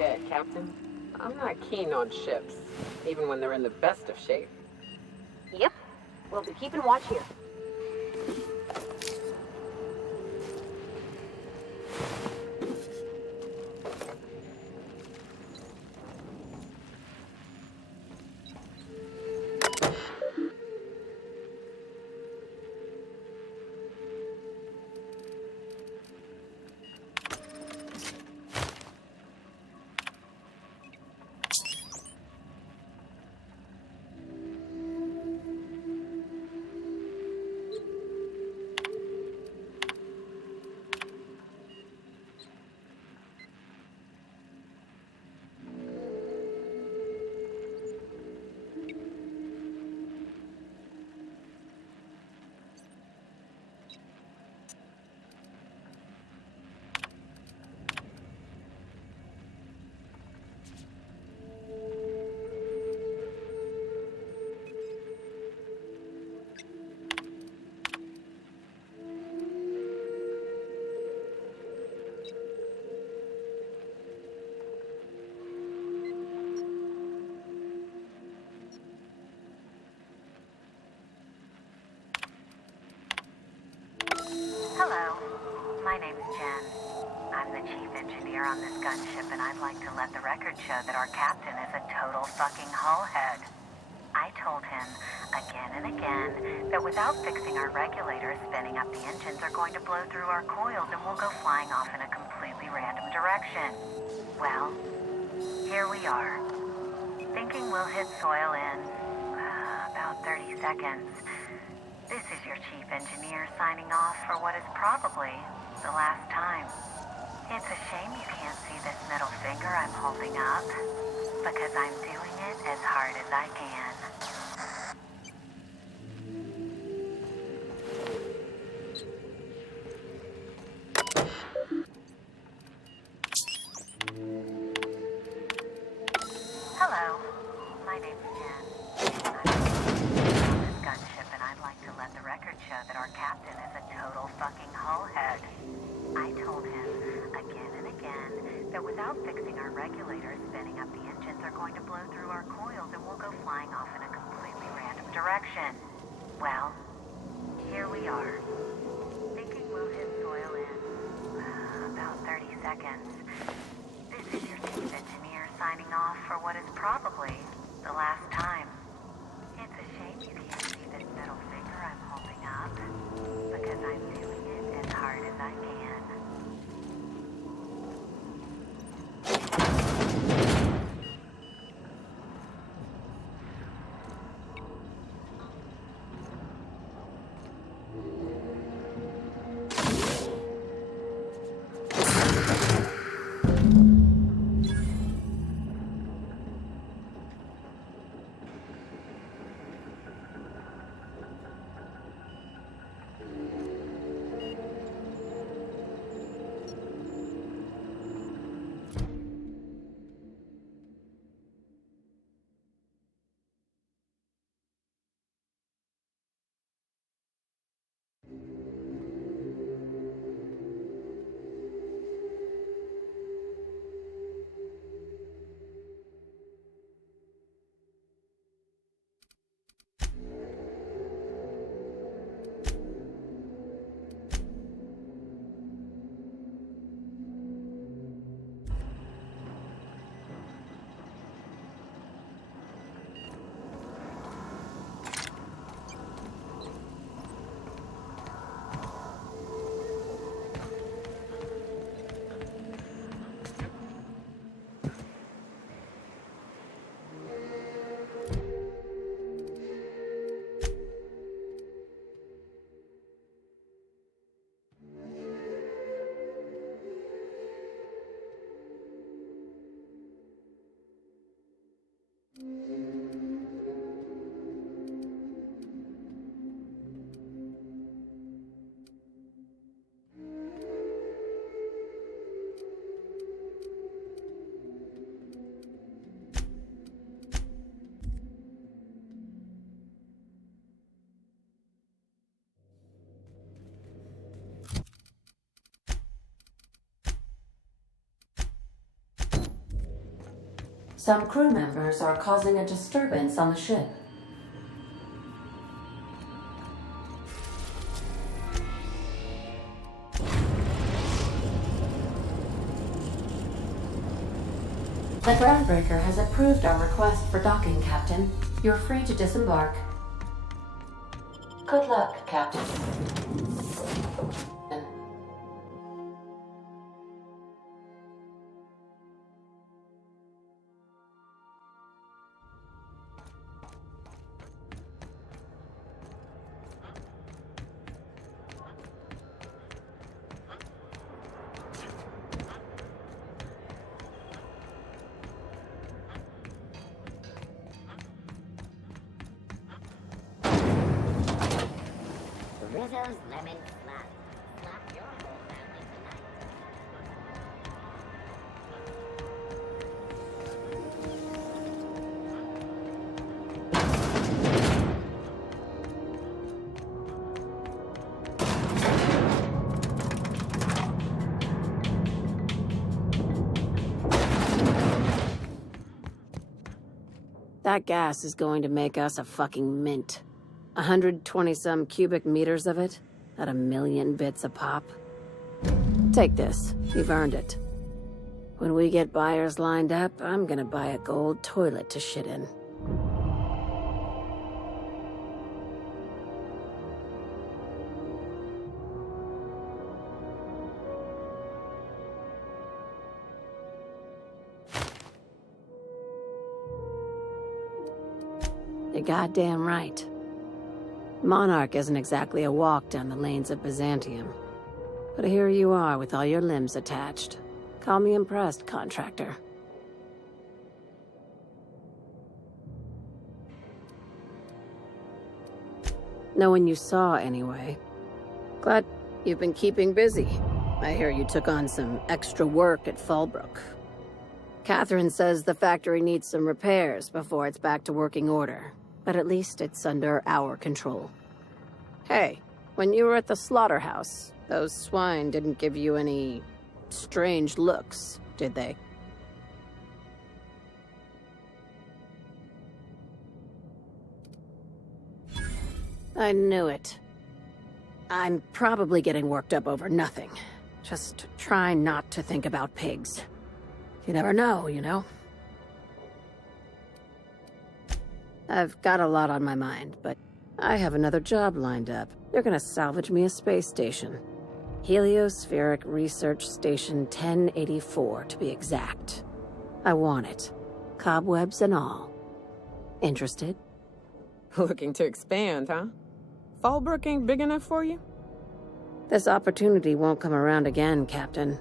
Yeah, Captain. I'm not keen on ships, even when they're in the best of shape. Yep. We'll be keeping watch here. Hello, my name's Jen. I'm the chief engineer on this gunship, and I'd like to let the record show that our captain is a total fucking hullhead. I told him again and again that without fixing our regulators, spinning up the engines are going to blow through our coils and we'll go flying off in a completely random direction. Well, here we are. Thinking we'll hit soil in about 30 seconds. This is your chief engineer signing off for what is probably the last time. It's a shame you can't see this middle finger I'm holding up, because I'm doing it as hard as I can. Hello, my name's Jen. I'm on this gunship, and I'd like to let the record show that our captain is a total fucking hullhead. I told him again and again that without fixing our regulators, spinning up the engines are going to blow through our coils and we'll go flying off in a completely random direction. Well, here we are. Thinking we'll hit soil in about 30 seconds. This is your chief engineer signing off for what is probably the last time. It's a shame you can't see this middle finger I'm holding up, because I'm doing it as hard as I can. Some crew members are causing a disturbance on the ship. The groundbreaker has approved our request for docking, Captain. You're free to disembark. Good luck, Captain. Rizzo's Lemon Slap. Slap your whole family tonight. That gas is going to make us a fucking mint. 120-some cubic meters of it, at 1,000,000 bits a pop. Take this. You've earned it. When we get buyers lined up, I'm gonna buy a gold toilet to shit in. You're goddamn right. Monarch isn't exactly a walk down the lanes of Byzantium. But here you are with all your limbs attached. Call me impressed, contractor. No one you saw, anyway. Glad you've been keeping busy. I hear you took on some extra work at Fallbrook. Catherine says the factory needs some repairs before it's back to working order. But at least it's under our control. Hey, when you were at the slaughterhouse, those swine didn't give you any strange looks, did they? I knew it. I'm probably getting worked up over nothing. Just try not to think about pigs. You never know, you know? I've got a lot on my mind, but I have another job lined up. They're gonna salvage me a space station. Heliospheric Research Station 1084, to be exact. I want it. Cobwebs and all. Interested? Looking to expand, huh? Fallbrook ain't big enough for you? This opportunity won't come around again, Captain.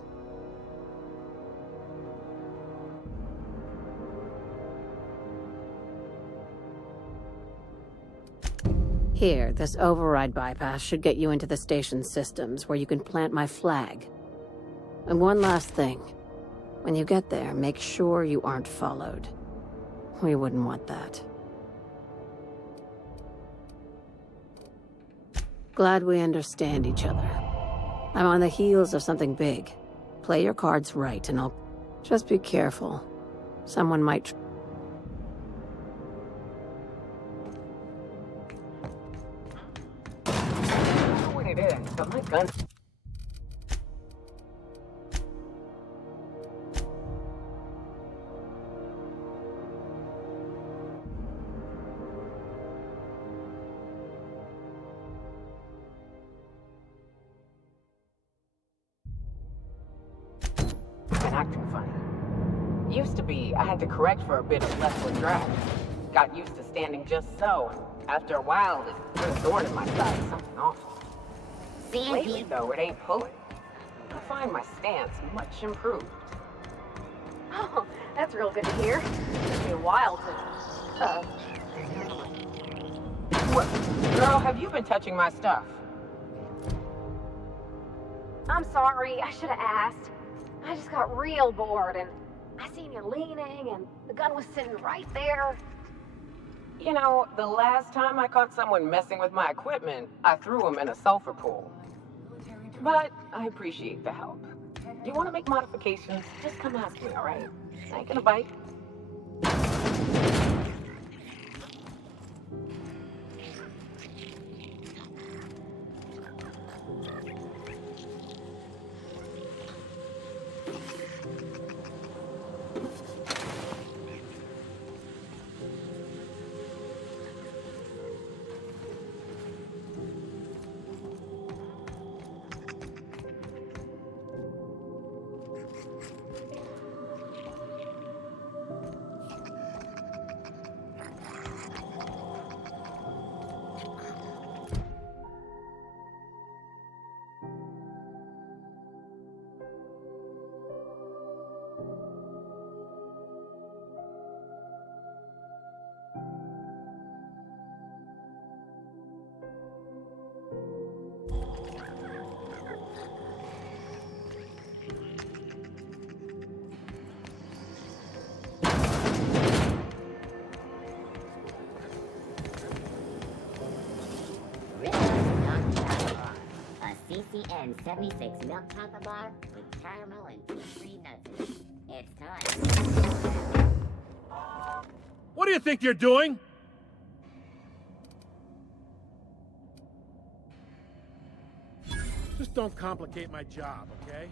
Here, this override bypass should get you into the station's systems where you can plant my flag. And one last thing. When you get there, make sure you aren't followed. We wouldn't want that. Glad we understand each other. I'm on the heels of something big. Play your cards right and I'll... Just be careful. Someone might... It is, but my gun. Been acting funny. Used to be, I had to correct for a bit of leftward drag. Got used to standing just so, and after a while, it put a thorn in my side, something awful. Lately, though, it ain't pulling. I find my stance much improved. Oh, that's real good to hear. It'd be a while to... What? Girl, have you been touching my stuff? I'm sorry, I should have asked. I just got real bored and I seen you leaning and the gun was sitting right there. You know, the last time I caught someone messing with my equipment, I threw him in a sulfur pool. But I appreciate the help. You want to make modifications? Just come ask me, all right? I ain't gonna bite. CN76 milk chocolate bar with caramel and gluten-free nuts. It's time. What do you think you're doing? Just don't complicate my job, okay?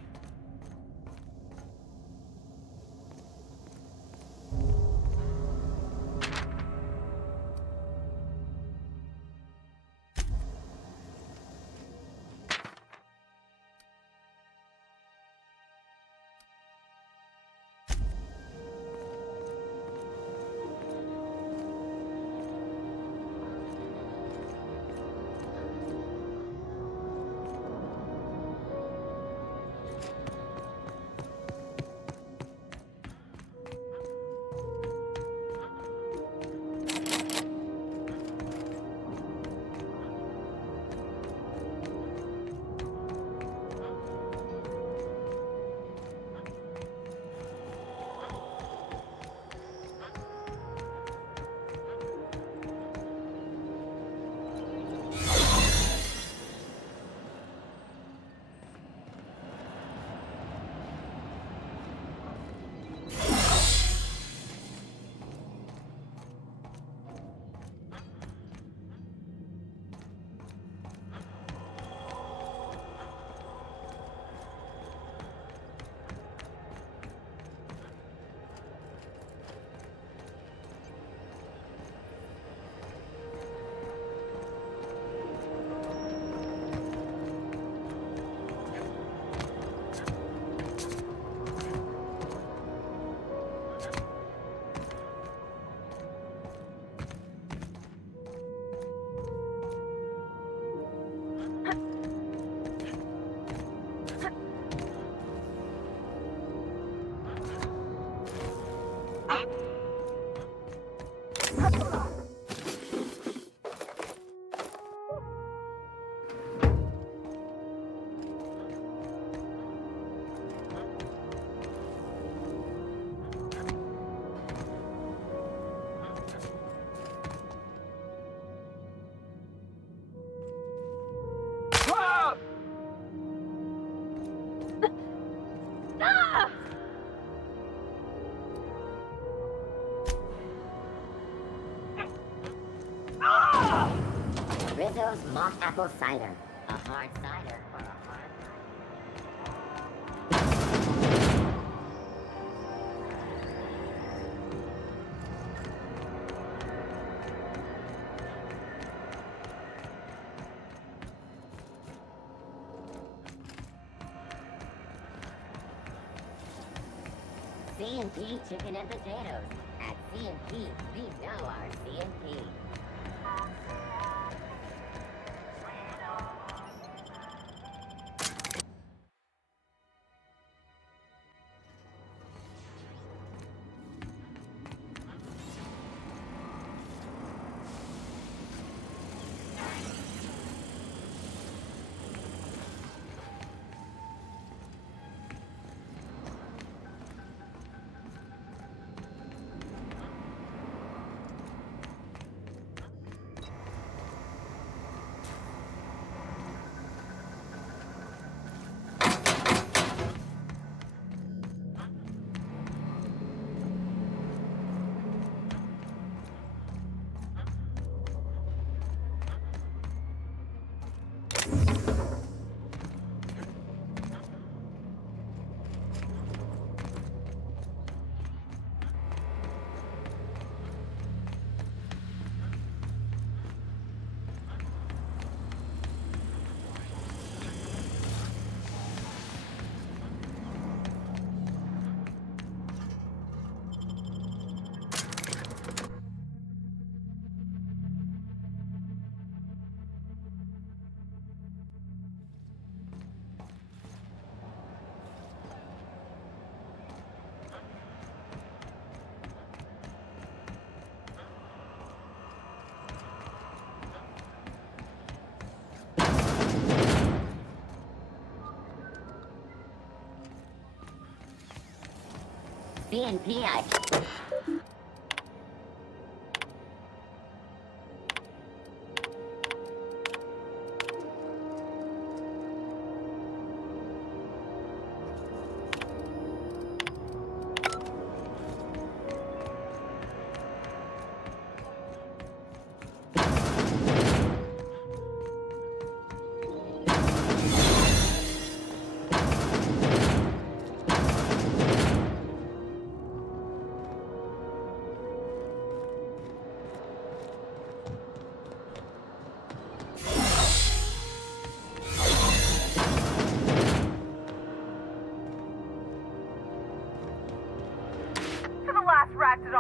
Rizzo's mock apple cider. A hard cider for a hard C&P chicken and potatoes. At C&P, we know our C&P. C&P,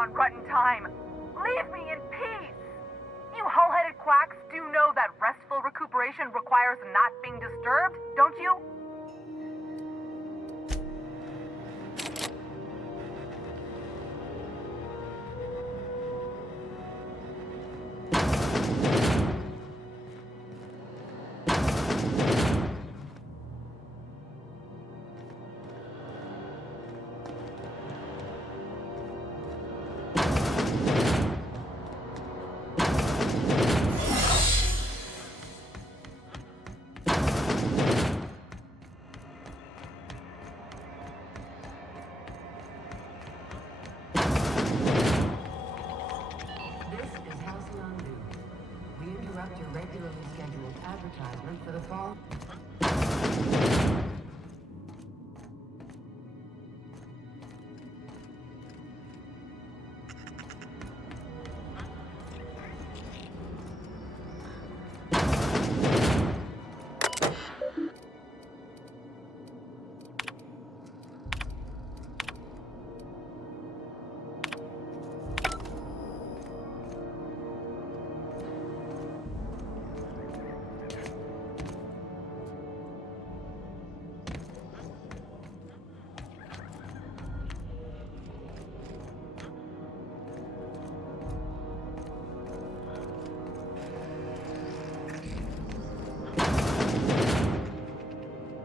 on Rutton time. Leave me in peace. You hull-headed quacks do know that restful recuperation requires not being disturbed, don't you? Your regularly scheduled advertisement for the fall.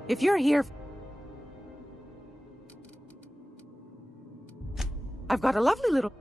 If you're here... I've got a lovely little...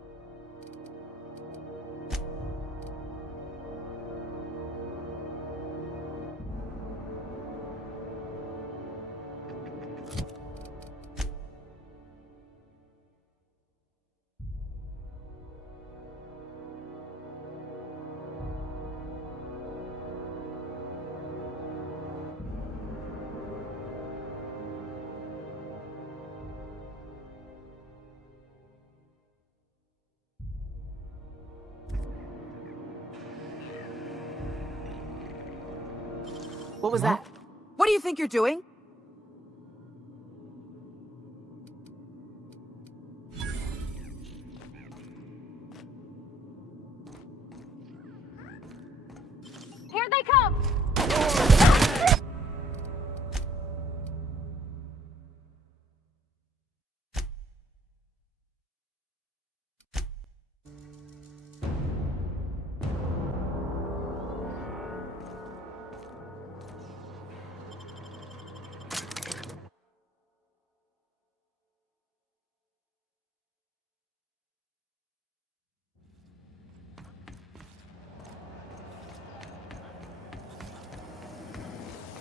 What was that? What do you think you're doing? Here they come!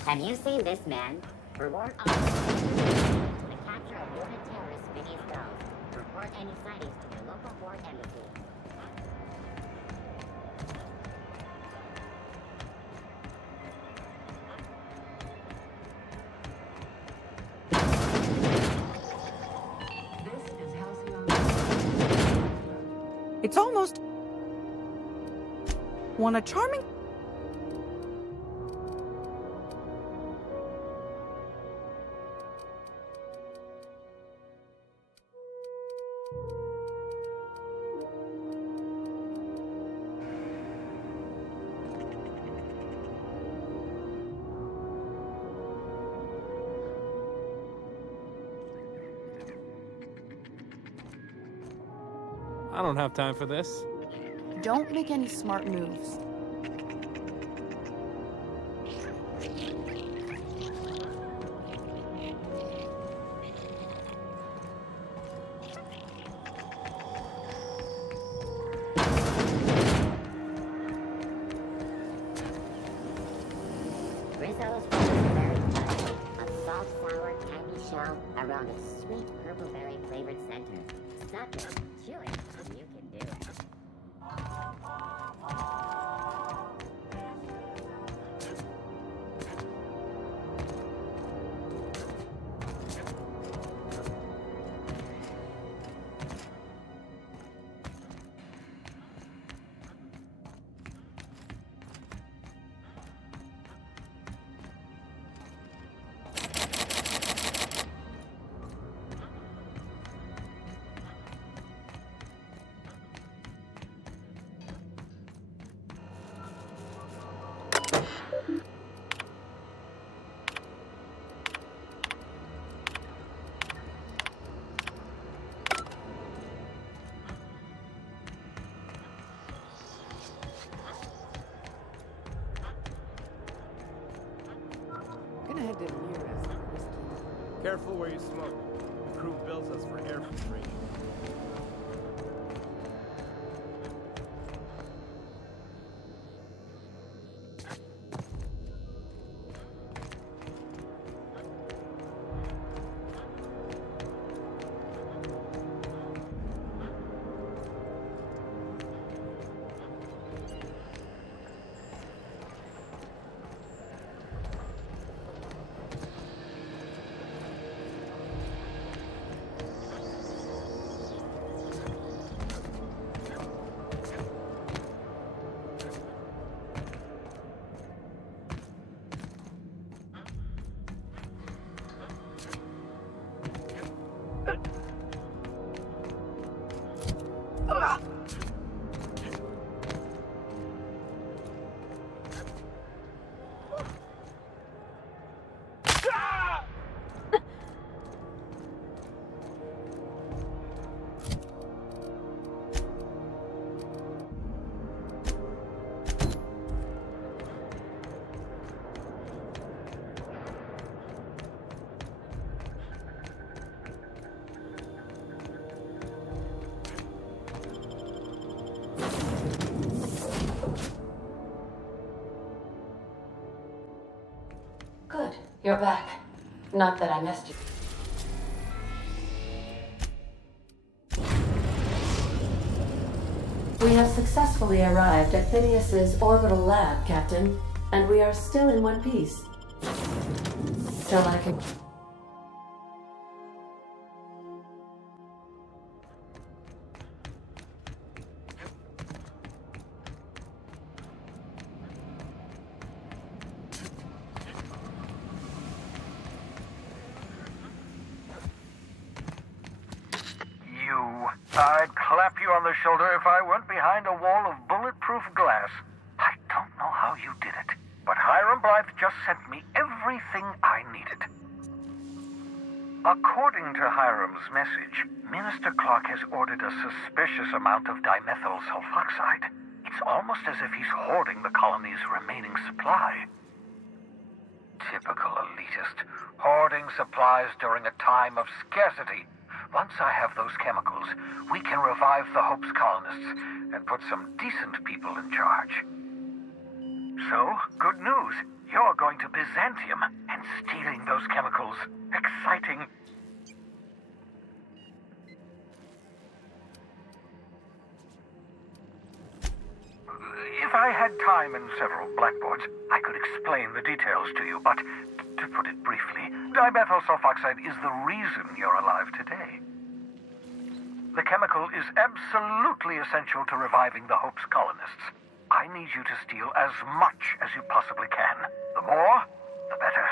Have you seen this man? Reward officer. The capture of wanted terrorist Vinny's girls. Report any sightings to your local port embassy. This is Halcyon. It's almost... Want a charming... I don't have time for this. Don't make any smart moves. Risotto's very fun. A salt, sour, tangy shell around a sweet purple berry flavored center. Suck it, chew it, you can do it. Careful where you smoke. The crew bills us for air filtration. Good. You're back. Not that I missed you. We have successfully arrived at Phineas's orbital lab, Captain, and we are still in one piece. Till I can... I'd clap you on the shoulder if I weren't behind a wall of bulletproof glass. I don't know how you did it, but Hiram Blythe just sent me everything I needed. According to Hiram's message, Minister Clark has ordered a suspicious amount of dimethyl sulfoxide. It's almost as if he's hoarding the colony's remaining supply. Typical elitist, hoarding supplies during a time of scarcity. Once I have those chemicals, we can revive the Hope's colonists and put some decent people in charge. So, good news. You're going to Byzantium, and stealing those chemicals. Exciting. If I had time and several blackboards, I could explain the details to you, but to put it briefly, dimethyl sulfoxide is the reason you're alive today. The chemical is absolutely essential to reviving the Hope's colonists. I need you to steal as much as you possibly can. The more, the better.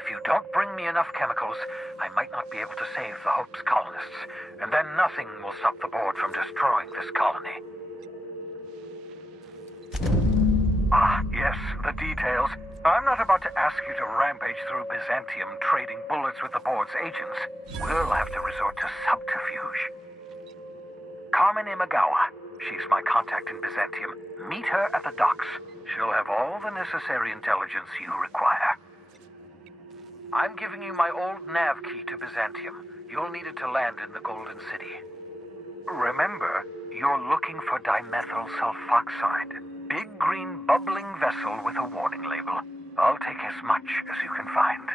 If you don't bring me enough chemicals, I might not be able to save the Hope's colonists, and then nothing will stop the board from destroying this colony. Ah, yes, the details. I'm not about to ask you to rampage through Byzantium trading bullets with the board's agents. We'll have to resort to subterfuge. Carmen Imagawa. She's my contact in Byzantium. Meet her at the docks. She'll have all the necessary intelligence you require. I'm giving you my old nav key to Byzantium. You'll need it to land in the Golden City. Remember, you're looking for dimethyl sulfoxide. Big green bubbling vessel with a warning label. I'll take as much as you can find.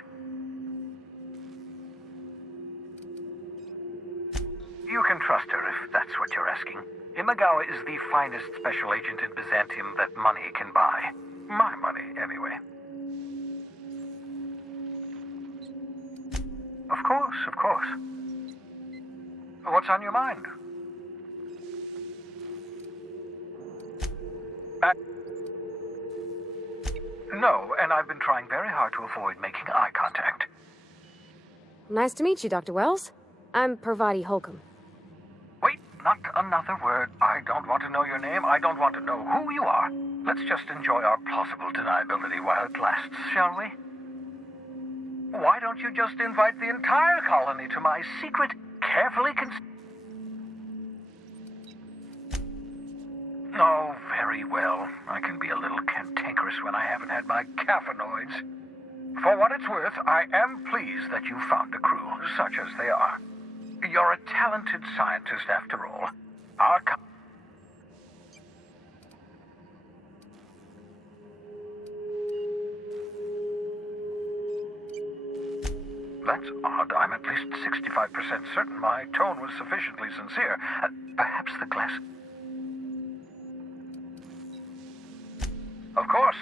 You can trust her if that's what you're asking. Imagawa is the finest special agent in Byzantium that money can buy. My money, anyway. Of course, of course. What's on your mind? No, and I've been trying very hard to avoid making eye contact. Nice to meet you, Dr. Wells. I'm Parvati Holcomb. Wait, not another word. I don't want to know your name. I don't want to know who you are. Let's just enjoy our plausible deniability while it lasts, shall we? Why don't you just invite the entire colony to my secret, carefully Oh, very well. I can be a little cantankerous when I haven't had my caffeinoids. For what it's worth, I am pleased that you found a crew, such as they are. You're a talented scientist after all. Our That's odd. I'm at least 65% certain my tone was sufficiently sincere. Perhaps the glass... Of course.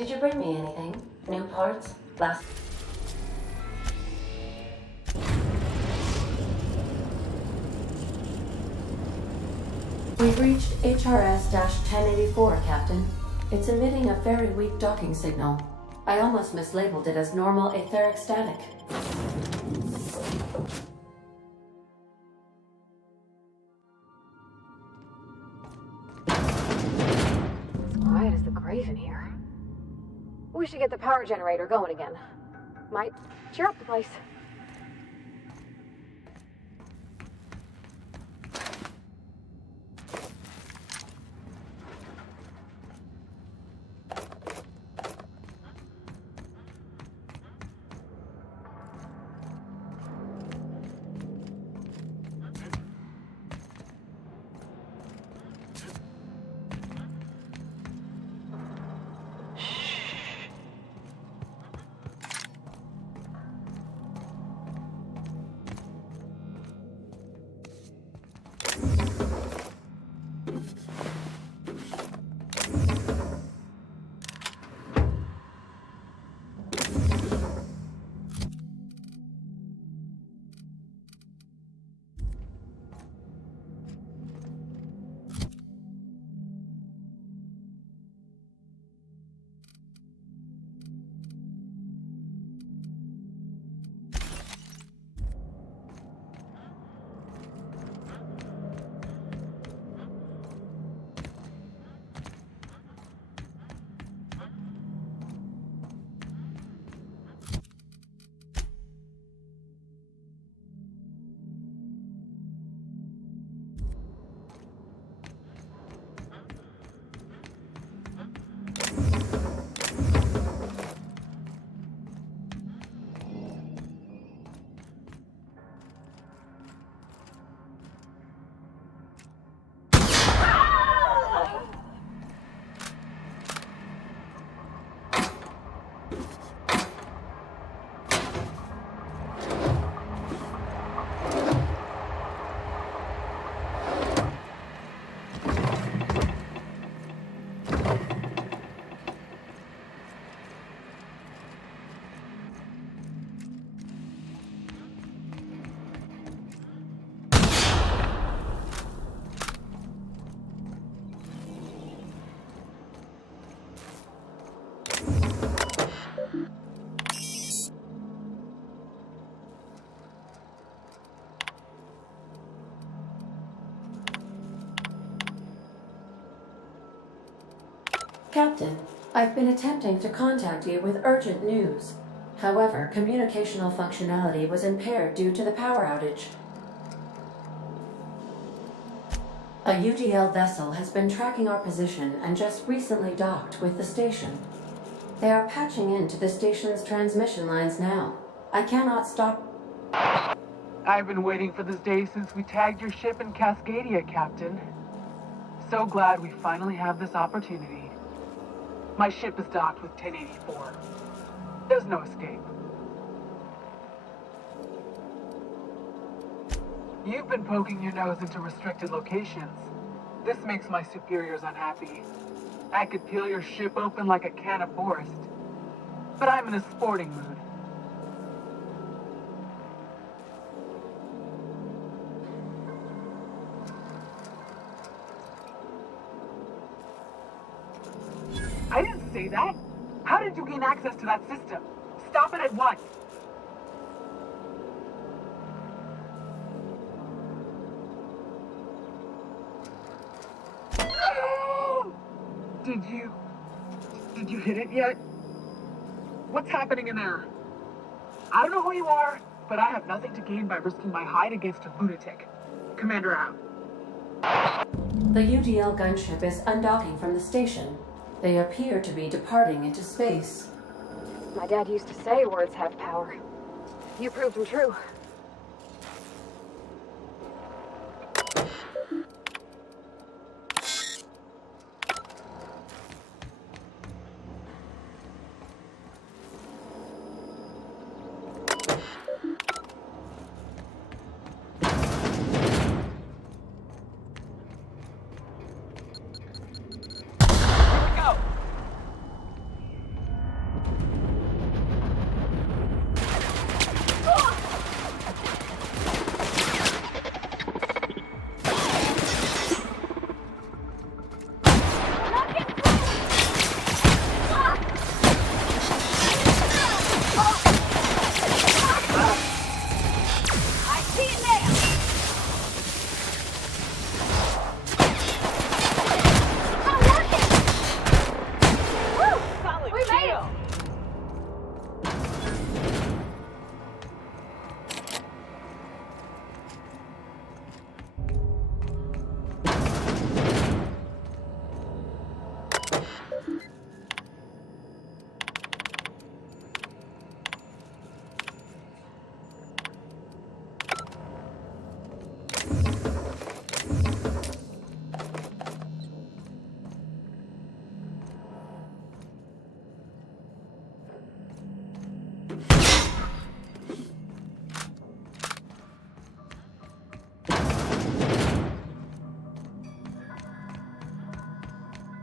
Did you bring me anything? New parts? Last... We've reached HRS-1084, Captain. It's emitting a very weak docking signal. I almost mislabeled it as normal etheric static. It's quiet as the grave in here. We should get the power generator going again. Might cheer up the place. Captain, I've been attempting to contact you with urgent news. However, communicational functionality was impaired due to the power outage. A UDL vessel has been tracking our position and just recently docked with the station. They are patching into the station's transmission lines now. I cannot stop... I've been waiting for this day since we tagged your ship in Cascadia, Captain. So glad we finally have this opportunity. My ship is docked with 1084. There's no escape. You've been poking your nose into restricted locations. This makes my superiors unhappy. I could peel your ship open like a can of forest. But I'm in a sporting mood. I didn't say that. How did you gain access to that system? Stop it at once. Did you hit it yet? What's happening in there? I don't know who you are, but I have nothing to gain by risking my hide against a lunatic. Commander out. The UDL gunship is undocking from the station. They appear to be departing into space. My dad used to say words have power. You proved them true.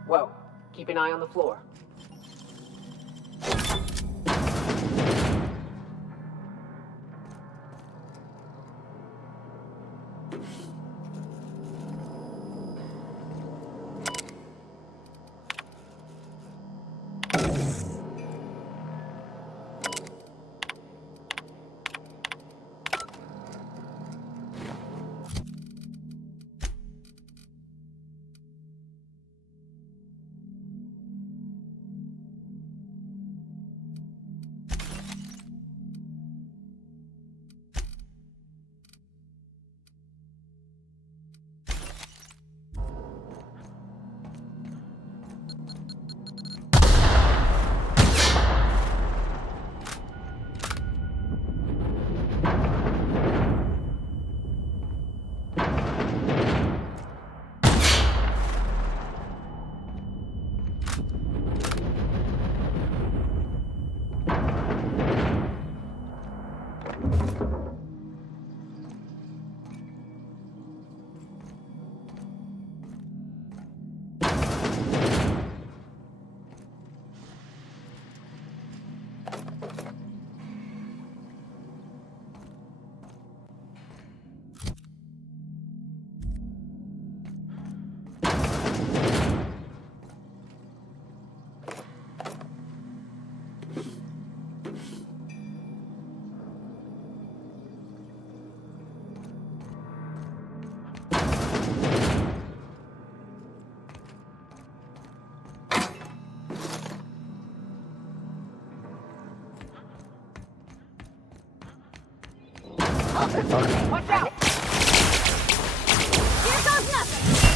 Whoa, keep an eye on the floor. Watch out! Here goes nothing!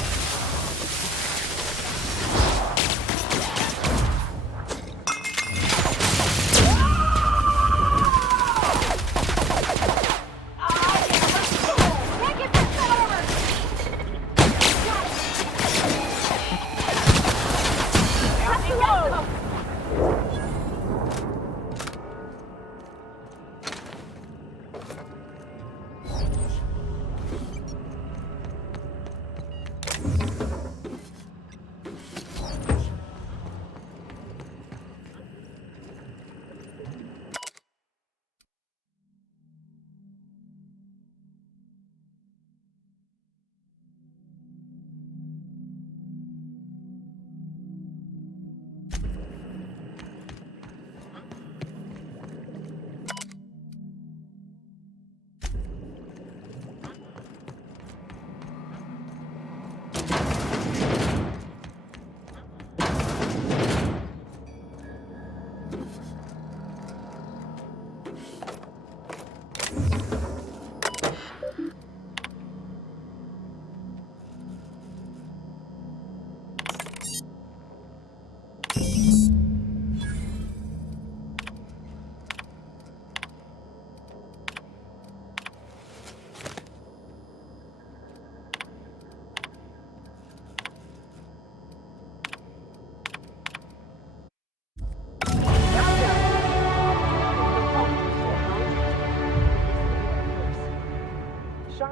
Got it!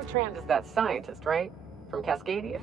Strand is that scientist, right? From Cascadia?